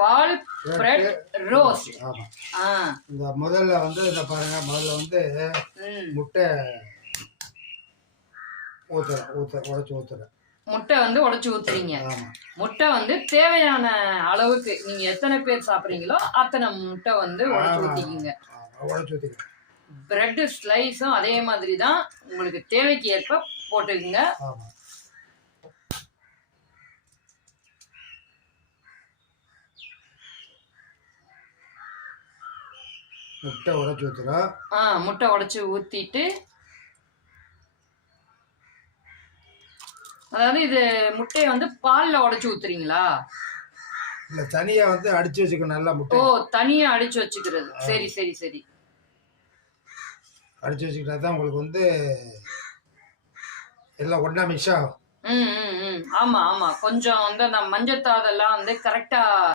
பால் bread roast. ஆமா. இந்த முதல்ல வந்து இந்த பாருங்க, முதல்ல வந்து முட்டை உடைச்சு ஊத்துறேன். முட்டை வந்து உடைச்சு ஊத்துறீங்க. முட்டை வந்து தேவையான அளவுக்கு நீங்க எத்தனை பேர் சாப்பிடுறீங்களோ அத்தனை முட்டை வந்து உடைச்சு ஊத்திக்கிங்க. பிரெட் ஸ்லைஸும் அதே மாதிரி தான் உங்களுக்கு தேவைக்கு ஏற்ப போட்டுக்குங்க. முட்டை உடைச்சு ஊத்துறோம். முட்டை உடைச்சு ஊத்திட்டு, அதாவது இது முட்டையை வந்து பால்ல உடைச்சு ஊத்துறீங்களா? இல்ல, தனியா வந்து அடிச்சு வச்சுக்கணும் நல்லா முட்டை. ஓ, தனியா அடிச்சு வச்சுக்கிறது. சரி சரி சரி. அடிச்சு வச்சுக்கிட்டா தான் உங்களுக்கு வந்து எல்லாம் ஒண்ணா மிக்ஸ் ஆகும். ஆமா ஆமா. கொஞ்சம் வந்து அந்த மஞ்சள் தாதெல்லாம் வந்து கரெக்டா